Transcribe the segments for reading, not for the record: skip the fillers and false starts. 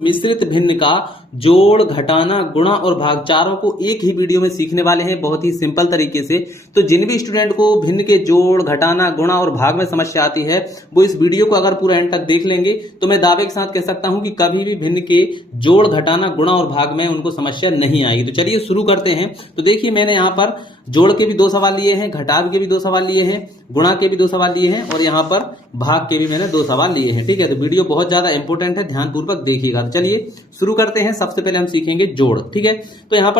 मिश्रित भिन्न का जोड़, घटाना, गुणा और भाग चारों को एक ही वीडियो में सीखने वाले हैं बहुत ही सिंपल तरीके से। तो जिन भी स्टूडेंट को भिन्न के जोड़, घटाना, गुणा और भाग में समस्या आती है वो इस वीडियो को अगर पूरा एंड तक देख लेंगे तो मैं दावे के साथ कह सकता हूं कि कभी भी भिन्न के जोड़, घटाना, गुणा और भाग में उनको समस्या नहीं आएगी। तो चलिए शुरू करते हैं। तो देखिए मैंने यहाँ पर जोड़ के भी 2 सवाल लिए हैं, घटाव के भी 2 सवाल लिए हैं, गुणा के भी 2 सवाल लिए हैं और यहाँ पर भाग के भी मैंने 2 सवाल लिए हैं। ठीक है, तो वीडियो बहुत ज्यादा इंपॉर्टेंट है, ध्यानपूर्वक देखिएगा। तो चलिए शुरू करते हैं। सबसे पहले हम सीखेंगे जोड़। ठीक है, तो यहाँ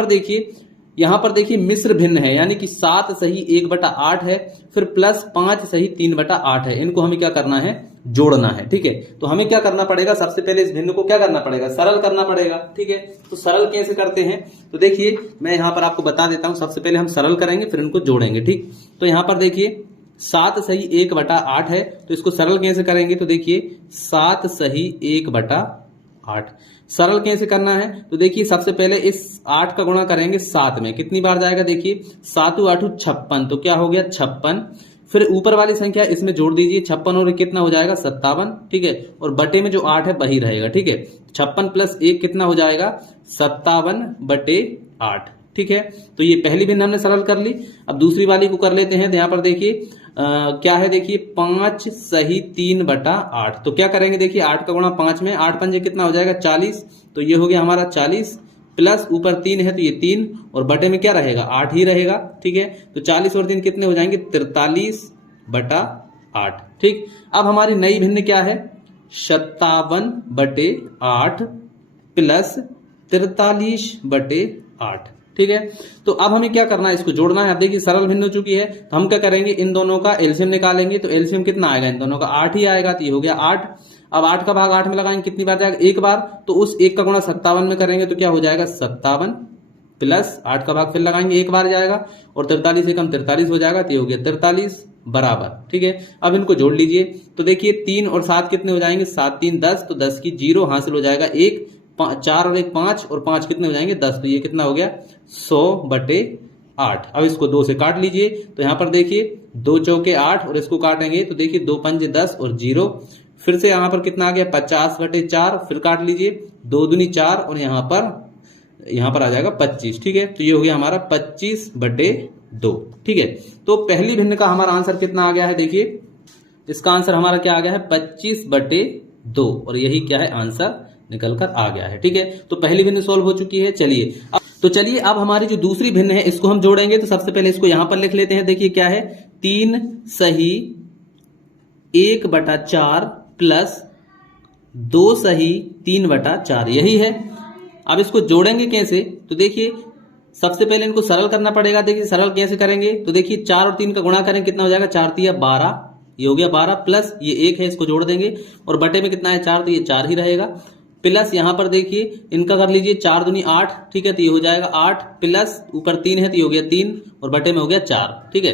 पर देखिए मिश्र भिन्न है, यानी कि 7 सही 1/8 है, फिर प्लस 5 सही 3/8 है। इनको हमें क्या करना है? जोड़ना है। ठीक है, तो हमें क्या करना पड़ेगा? सबसे पहले इस भिन्न को क्या करना पड़ेगा? सरल करना पड़ेगा। ठीक है, तो सरल कैसे करते हैं? तो देखिए मैं यहां पर आपको बता देता हूं। सबसे पहले हम सरल करेंगे फिर इनको जोड़ेंगे। ठीक, तो यहां पर देखिए 7 सही 1/8 है, तो इसको सरल कैसे करेंगे? तो देखिए 7 सही 1/8 सरल कैसे करना है? तो देखिए सबसे पहले इस 8 का गुणा करेंगे 7 में। कितनी बार जाएगा? देखिए 7 8 56, तो क्या हो गया? 56। फिर ऊपर वाली संख्या इसमें जोड़ दीजिए, 56 और कितना हो जाएगा? 57। ठीक है, और बटे में जो 8 है वही रहेगा। ठीक है, 56 प्लस 1 कितना हो जाएगा? 57/8। ठीक है, तो ये पहली भिन्न हमने सरल कर ली। अब दूसरी वाली को कर लेते हैं। तो यहां पर देखिए क्या है? देखिए 5 सही 3/8, तो क्या करेंगे? देखिए 8 का गुणा 5 में, 8 पंजे कितना हो जाएगा? 40, तो ये हो गया हमारा 40 प्लस ऊपर 3 है तो ये 3 और बटे में क्या रहेगा? 8 ही रहेगा। ठीक है, तो 40 और 3 कितने हो जाएंगे? 43/8। ठीक, अब हमारी नई भिन्न क्या है? 57/8 प्लस 43/8। ठीक है, तो अब हमें क्या करना है? इसको जोड़ना है। अब देखिए सरल भिन्न हो चुकी है, तो हम क्या करेंगे? इन दोनों का एलसीएम निकालेंगे। तो एलसीएम कितना आएगा? इन दोनों का 8 ही आएगा, तो ये हो गया 8। अब 8 का भाग 8 में लगाएंगे, कितनी बार जाएगा? 1 बार, तो उस 1 का गुणा 57 में करेंगे तो क्या हो जाएगा? 57 प्लस 8 का भाग फिर लगाएंगे, 1 बार जाएगा और 43 से कम 43 हो जाएगा, तो ये हो गया 43 बराबर। ठीक है, अब इनको जोड़ लीजिए। तो देखिए 3 और 7 कितने हो जाएंगे? 7 3 10, तो 10 की 0 हासिल हो जाएगा 1, 4 और 1 5 और 5 कितने हो जाएंगे? 10, तो ये कितना हो गया? 100/8। अब इसको 2 से काट लीजिए। तो यहां पर देखिए 2 चौके 8 और इसको काटेंगे तो देखिए 2 पंजे 10 और 0, फिर से यहां पर कितना आ गया? 50/4, फिर काट लीजिए 2 दूनी 4 और यहां पर आ जाएगा 25। ठीक है, तो ये हो गया हमारा 25/2। ठीक है, तो पहली भिन्न का हमारा आंसर कितना आ गया है? देखिए इसका आंसर हमारा क्या आ गया है? 25/2 और यही क्या है? आंसर निकल कर आ गया है। ठीक है, तो पहली भिन्न सोल्व हो चुकी है। चलिए अब हमारी जो दूसरी भिन्न है इसको हम जोड़ेंगे। तो सबसे पहले इसको यहां पर लिख लेते हैं। देखिए क्या है? 3 सही 1/4 प्लस 2 सही 3/4, यही है। अब इसको जोड़ेंगे कैसे? तो देखिए सबसे पहले इनको सरल करना पड़ेगा। देखिए सरल कैसे करेंगे? तो देखिए 4 और 3 का गुणा करें, कितना हो जाएगा? 4 3 12, ये हो गया 12 प्लस ये 1 है, इसको जोड़ देंगे और बटे में कितना है? 4, तो ये 4 ही रहेगा। प्लस यहां पर देखिए इनका कर लीजिए 4 दूनी 8। ठीक है, तो ये हो जाएगा 8 प्लस ऊपर 3 है तो ये हो गया 3 और बटे में हो गया 4। ठीक है,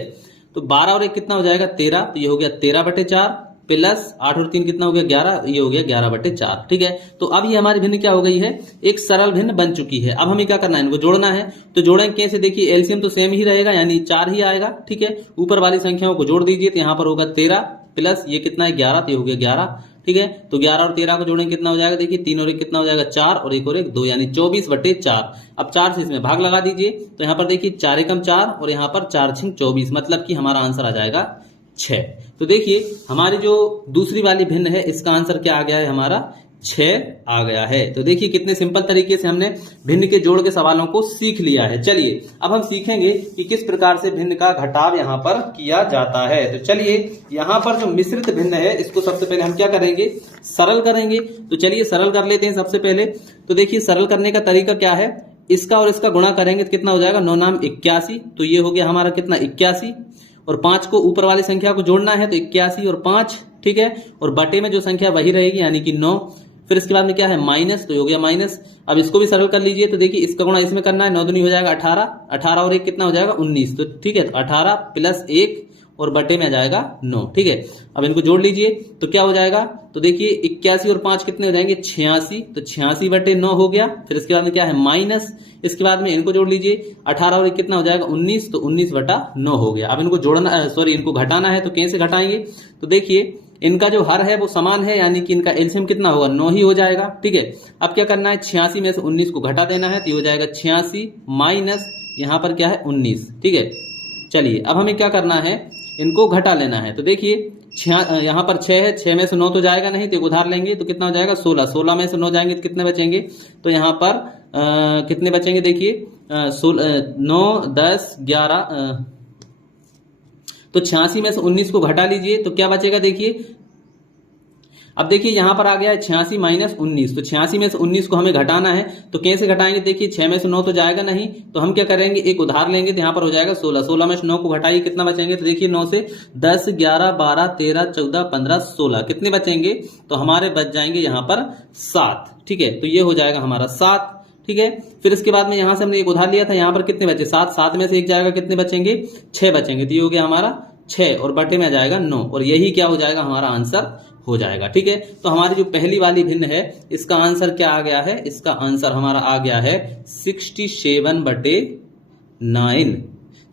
तो 12 और 1 कितना हो जाएगा? 13, तो ये हो गया 13/4 प्लस 8 और 3 कितना हो गया? 11, ये हो गया 11/4। ठीक है, तो अब ये हमारी भिन्न क्या हो गई है? एक सरल भिन्न बन चुकी है। अब हमें क्या करना है? इनको जोड़ना है। तो जोड़ेंगे कैसे? देखिए एलसीएम तो सेम ही रहेगा, यानी 4 ही आएगा। ठीक है, ऊपर वाली संख्याओं को जोड़ दीजिए, तो यहां पर होगा 13 प्लस ये कितना है? 11, तो ये हो गया 11। ठीक है, तो 11 और 13 को जोड़ेंगे, कितना हो जाएगा? देखिए 3 और 1 कितना हो जाएगा? 4 और 1 और 1 2, यानी 24/4। अब 4 से इसमें भाग लगा दीजिए। तो यहां पर देखिए 4 एकम 4 और यहां पर 4 6 24, मतलब कि हमारा आंसर आ जाएगा 6। तो देखिए हमारी जो दूसरी वाली भिन्न है इसका आंसर क्या आ गया है? हमारा 6 आ गया है। तो देखिए कितने सिंपल तरीके से हमने भिन्न के जोड़ के सवालों को सीख लिया है। चलिए अब हम सीखेंगे कि किस प्रकार से भिन्न का घटाव यहां पर किया जाता है। तो चलिए यहां पर जो मिश्रित भिन्न है इसको सबसे पहले हम क्या करेंगे? सरल करेंगे। तो चलिए सरल कर लेते हैं सबसे पहले। तो देखिए सरल करने का तरीका क्या है? इसका और इसका गुणा करेंगे तो कितना हो जाएगा? 9 नाम 81, तो ये हो गया हमारा कितना? 81 और 5 को ऊपर वाली संख्या को जोड़ना है तो 81 और 5। ठीक है, और बटे में जो संख्या वही रहेगी, यानी कि 9। फिर इसके बाद में क्या है? माइनस, तो हो गया माइनस। अब इसको भी सरल कर लीजिए। तो देखिए इसका गुणा इसमें करना है, 9 दूनी हो जाएगा 18, 18 और 1 कितना हो जाएगा? 19। तो ठीक है, तो 18 प्लस 1 और बटे में आ जाएगा 9। ठीक है, अब इनको जोड़ लीजिए तो क्या हो जाएगा? तो देखिए 81 और 5 कितने हो जाएंगे? 86, तो 86/9 हो गया। फिर इसके बाद में क्या है? माइनस, इसके बाद में इनको जोड़ लीजिए, 18 और 1 कितना हो जाएगा? 19, तो 19/9 हो गया। अब इनको जोड़ना इनको घटाना है, तो कैसे घटाएंगे? तो देखिए इनका जो हर है वो समान है, यानी कि इनका एलसीएम कितना होगा, 9 ही हो जाएगा। ठीक है, अब क्या करना है, 86 में से 19 को घटा देना है, तो ये हो जाएगा 86 माइनस यहाँ पर क्या है 19। ठीक है, चलिए अब हमें क्या करना है, इनको घटा लेना है। तो देखिए यहाँ पर 6 है, 6 में से 9 तो जाएगा नहीं, तो एक उधार लेंगे तो कितना हो जाएगा 16। 16 में से 9 जाएंगे तो कितने बचेंगे, तो यहाँ पर कितने बचेंगे, देखिए 9 10 11, तो 86 में से 19 को घटा लीजिए तो क्या बचेगा, देखिए अब देखिए यहाँ पर आ गया है 86 माइनस 19, तो 86 में से 19 को हमें घटाना है, तो कैसे घटाएंगे, देखिए 6 में से 9 तो जाएगा नहीं, तो हम क्या करेंगे, एक उधार लेंगे, तो यहाँ पर हो जाएगा 16। 16 में से 9 को घटाइए, कितना बचेंगे, तो देखिए 9 से 10 11 12 13 14 15 16 कितने बचेंगे, तो हमारे बच जाएंगे यहाँ पर 7। ठीक है, तो ये हो जाएगा हमारा 7। ठीक है, फिर इसके बाद में यहां से हमने एक उधार लिया था, यहाँ पर कितने बचे 7, 7 में से एक जाएगा, कितने बचेंगे 6 बचेंगे, तो ये हो गया हमारा 6 और बटे में आ जाएगा 9, और यही क्या हो जाएगा, हमारा आंसर हो जाएगा। ठीक है, तो हमारी जो पहली वाली भिन्न है इसका आंसर क्या आ गया है, इसका आंसर हमारा आ गया है 67/9।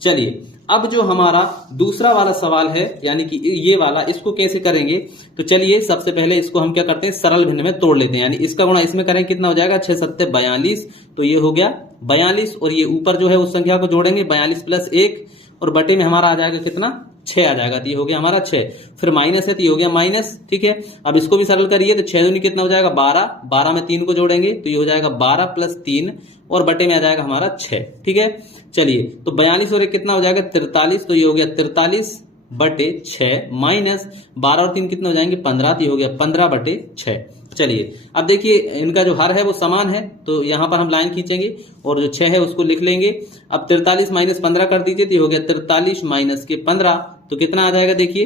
चलिए अब जो हमारा दूसरा वाला सवाल है, यानी कि ये वाला, इसको कैसे करेंगे, तो चलिए सबसे पहले इसको हम क्या करते हैं, सरल भिन्न में तोड़ लेते हैं, यानी इसका गुणा इसमें करें, कितना हो जाएगा 6 7 42, तो ये हो गया 42, और ये ऊपर जो है उस संख्या को जोड़ेंगे 42 + 1, और बटे में हमारा आ जाएगा कितना 6 आ जाएगा, तो ये हो गया हमारा 6, फिर माइनस है तो ये हो गया माइनस। ठीक है, अब इसको भी सरल करिए, तो 6 दूनी कितना हो जाएगा 12, 12 में 3 को जोड़ेंगे तो ये हो जाएगा 12 + 3, और बटे में आ जाएगा हमारा 6। ठीक है, चलिए तो 42 और 1 कितना हो जाएगा 43, तो ये हो गया 43/6 माइनस 12 और 3 कितने हो जाएंगे 15, तो ये हो गया 15/6। चलिए अब देखिए इनका जो हर है वो समान है, तो यहां पर हम लाइन खींचेंगे और जो 6 है उसको लिख लेंगे। अब 43 माइनस 15 कर दीजिए, तो ये हो गया 43 माइनस के 15, तो कितना आ जाएगा, देखिए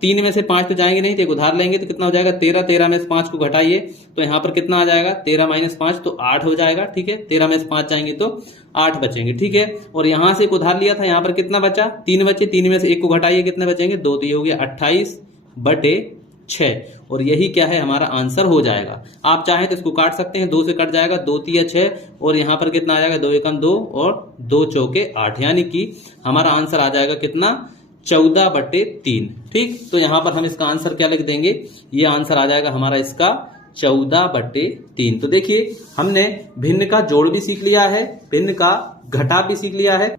3 में से 5 तो जाएंगे नहीं, तो एक उधार लेंगे तो कितना हो जाएगा 13, 13 में से 5 को घटाइए तो यहाँ पर कितना आ जाएगा 13 माइनस 5 तो 8 हो जाएगा। ठीक है, 13 में से 5 जाएंगे तो 8 बचेंगे। ठीक है, और यहां से एक उधार लिया था, यहाँ पर कितना बचा 3 बचे, 3 में से 1 को घटाइए कितने बचेंगे 2, तो ये हो गया 28/6, और यही क्या है हमारा आंसर हो जाएगा। आप चाहें तो इसको काट सकते हैं, 2 से कट जाएगा, 2 3 6, और यहाँ पर कितना आ जाएगा 2 एकम 2 और 2 चौके 8, यानी कि हमारा आंसर आ जाएगा कितना 14/3। ठीक, तो यहां पर हम इसका आंसर क्या लिख देंगे, ये आंसर आ जाएगा हमारा इसका 14/3। तो देखिए हमने भिन्न का जोड़ भी सीख लिया है, भिन्न का घटाव भी सीख लिया है।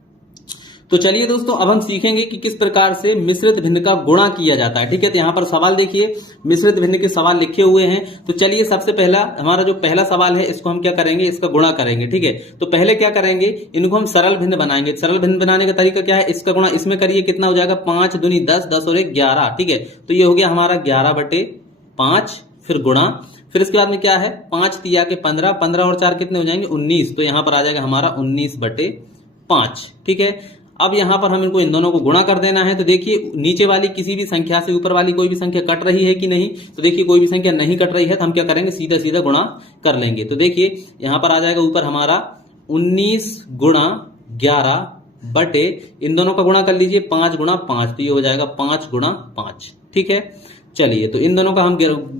तो चलिए दोस्तों अब हम सीखेंगे कि किस प्रकार से मिश्रित भिन्न का गुणा किया जाता है। ठीक है, तो यहाँ पर सवाल देखिए, मिश्रित भिन्न के सवाल लिखे हुए हैं। तो चलिए सबसे पहला हमारा जो पहला सवाल है इसको हम क्या करेंगे, इसका गुणा करेंगे। ठीक है, तो पहले क्या करेंगे, इनको हम सरल भिन्न बनाएंगे। सरल भिन्न बनाने का तरीका क्या है, इसका गुणा इसमें करिए, कितना हो जाएगा 5 दूनी 10, 10 और 1 11। ठीक है, तो ये हो गया हमारा 11/5, फिर गुणा, फिर इसके बाद में क्या है 5 तिया के 15, 15 और 4 कितने हो जाएंगे 19, तो यहाँ पर आ जाएगा हमारा 19/5। ठीक है, अब यहां पर हम इनको इन दोनों को गुणा कर देना है। तो देखिए नीचे वाली किसी भी संख्या से ऊपर वाली कोई भी संख्या कट रही है कि नहीं, तो देखिए कोई भी संख्या नहीं कट रही है, तो हम क्या करेंगे सीधा सीधा गुणा कर लेंगे। तो देखिए यहां पर आ जाएगा ऊपर हमारा 19 × 11 बटे, इन दोनों का गुणा कर लीजिए 5 × 5, तो ये हो जाएगा 5 × 5। ठीक है, चलिए तो इन दोनों का हम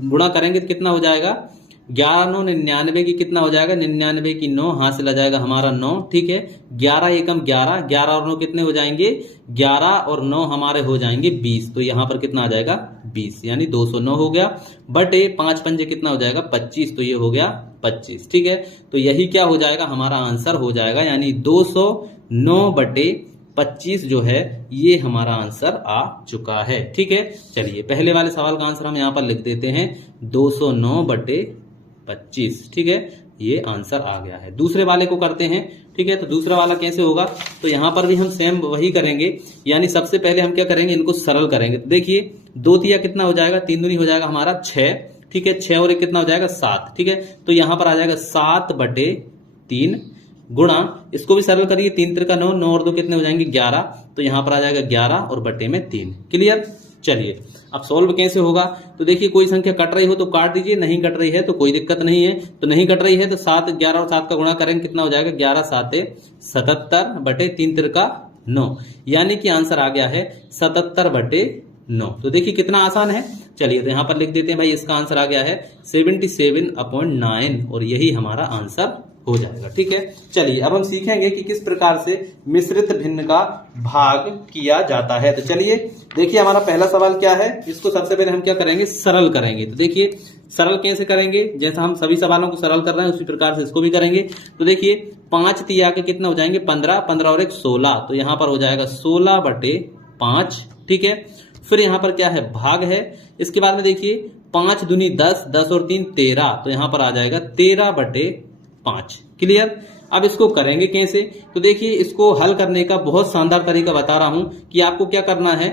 गुणा करेंगे तो कितना हो जाएगा 11 9 99 की कितना हो जाएगा 99 की 9, हाथ से लग जाएगा हमारा 9। ठीक है, 11 एकम 11, 11 और 9 कितने हो जाएंगे 11 और 9 हमारे हो जाएंगे 20, तो यहाँ पर कितना आ जाएगा 20, यानी 209 हो गया बटे 5 पंजे कितना हो जाएगा 25, तो ये हो गया 25। ठीक है, तो यही क्या हो जाएगा हमारा आंसर हो जाएगा, यानी 209/25 जो है ये हमारा आंसर आ चुका है। ठीक है, चलिए पहले वाले सवाल का आंसर हम यहाँ पर लिख देते हैं 209/25। ठीक है, ये आंसर आ गया है। दूसरे वाले को करते हैं। ठीक है, तो दूसरा वाला कैसे होगा, तो यहां पर भी हम सेम वही करेंगे, यानी सबसे पहले हम क्या करेंगे इनको सरल करेंगे। तो देखिए 2 तिया कितना हो जाएगा 3 दूनी हो जाएगा हमारा 6। ठीक है, 6 और 1 कितना हो जाएगा 7। ठीक है, तो यहां पर आ जाएगा 7/3 गुणा, इसको भी सरल करिए 3 3 का 9, 9 और 2 कितने हो जाएंगे 11, तो यहां पर आ जाएगा 11 और बटे में 3। क्लियर, चलिए अब सॉल्व कैसे होगा, तो देखिए कोई संख्या कट रही हो तो काट दीजिए, नहीं कट रही है तो कोई दिक्कत नहीं है। तो नहीं कट रही है तो 7 11 और 7 का गुणा करेंगे कितना हो जाएगा 11 7 77 बटे 3 3 का 9, यानी कि आंसर आ गया है 77/9। तो देखिए कितना आसान है। चलिए तो यहां पर लिख देते हैं भाई, इसका आंसर आ गया है 77/9, और यही हमारा आंसर हो जाएगा। ठीक है, चलिए अब हम सीखेंगे कि किस प्रकार से मिश्रित भिन्न का भाग किया जाता है। तो चलिए देखिए, हमारा पहला सवाल क्या है, इसको सबसे पहले हम क्या करेंगे, सरल करेंगे। तो देखिए सरल कैसे करेंगे, जैसा हम सभी सवालों को सरल कर रहे हैं उसी प्रकार से इसको भी करेंगे। तो देखिए 5 तिया के कितना हो जाएंगे, 15, 15 और 1 16, तो यहां पर हो जाएगा 16/5। ठीक है, फिर यहां पर क्या है, भाग है। इसके बाद में देखिए 5 दूनी 10, 10 और 3 13, तो यहां पर आ जाएगा 13/5। क्लियर। अब इसको करेंगे कैसे, तो देखिए इसको हल करने का बहुत शानदार तरीका बता रहा हूं कि आपको क्या करना है।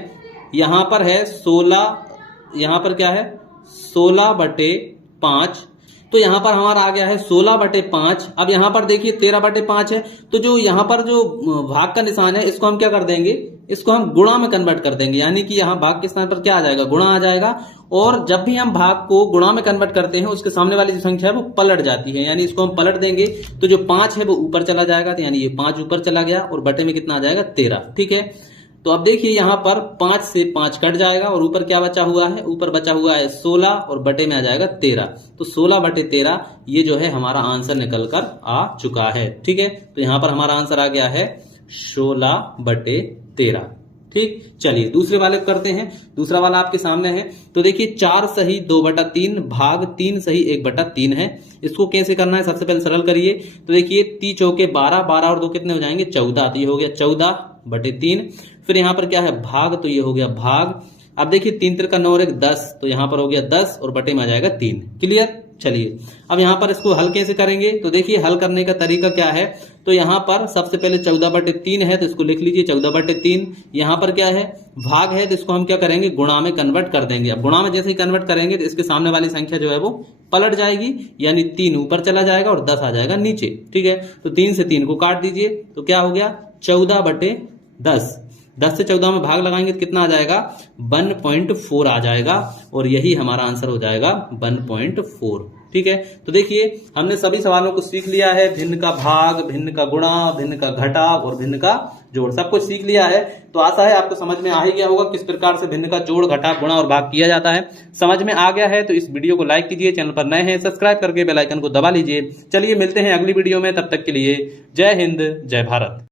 यहां पर है 16, यहां पर क्या है 16/5, तो यहां पर हमारा आ गया है 16/5। अब यहां पर देखिए 13/5 है, तो जो यहां पर जो भाग का निशान है इसको हम क्या कर देंगे, इसको हम गुणा में कन्वर्ट कर देंगे, यानी कि यहां भाग के स्थान पर क्या आ जाएगा, गुणा आ जाएगा। और जब भी हम भाग को गुणा में कन्वर्ट करते हैं उसके सामने वाली जो संख्या है वो पलट जाती है, यानी इसको हम पलट देंगे तो जो 5 है वो ऊपर चला जाएगा, तो यानी ये 5 ऊपर चला गया और बटे में कितना आ जाएगा 13। ठीक है, तो अब देखिए यहां पर 5 से 5 कट जाएगा और ऊपर क्या बचा हुआ है, ऊपर बचा हुआ है 16 और बटे में आ जाएगा 13, तो 16/13 ये जो है हमारा आंसर निकल कर आ चुका है। ठीक है, तो यहां पर हमारा आंसर आ गया है 16/13। ठीक, चलिए दूसरे वाले को करते हैं। दूसरा वाला आपके सामने है। तो देखिए 4 सही 2/3 भाग 3 सही 1/3 है। इसको कैसे करना है, सबसे पहले सरल करिए। तो देखिए 3 चौके 12, 12 और 2 कितने हो जाएंगे 14, तो ये हो गया 14/3। फिर यहाँ पर क्या है, भाग, तो ये हो गया भाग। अब देखिए 3 3 9 और 1 10, तो यहाँ पर हो गया 10 और बटे में आ जाएगा 3। क्लियर। चलिए अब यहाँ पर इसको हल कैसे करेंगे, तो देखिए हल करने का तरीका क्या है। तो यहाँ पर सबसे पहले 14/3 है, तो इसको लिख लीजिए 14/3। यहाँ पर क्या है, भाग है, तो इसको हम क्या करेंगे, गुणा में कन्वर्ट कर देंगे। अब गुणा में जैसे ही कन्वर्ट करेंगे तो इसके सामने वाली संख्या जो है वो पलट जाएगी, यानी 3 ऊपर चला जाएगा और 10 आ जाएगा नीचे। ठीक है, तो 3 से 3 को काट दीजिए, तो क्या हो गया 14/10। 10 से 14 में भाग लगाएंगे तो कितना आ जाएगा 1.4 आ जाएगा, और यही हमारा आंसर हो जाएगा 1.4। ठीक है, तो देखिए हमने सभी सवालों को सीख लिया है, भिन्न का भाग, भिन्न का गुणा, भिन्न का घटाव और भिन्न का जोड़, सब कुछ सीख लिया है। तो आशा है आपको समझ में आ ही गया होगा किस प्रकार से भिन्न का जोड़, घटाव, गुणा और भाग किया जाता है। समझ में आ गया है तो इस वीडियो को लाइक कीजिए, चैनल पर नए हैं सब्सक्राइब करके बेल आइकन को दबा लीजिए। चलिए मिलते हैं अगली वीडियो में, तब तक के लिए जय हिंद, जय भारत।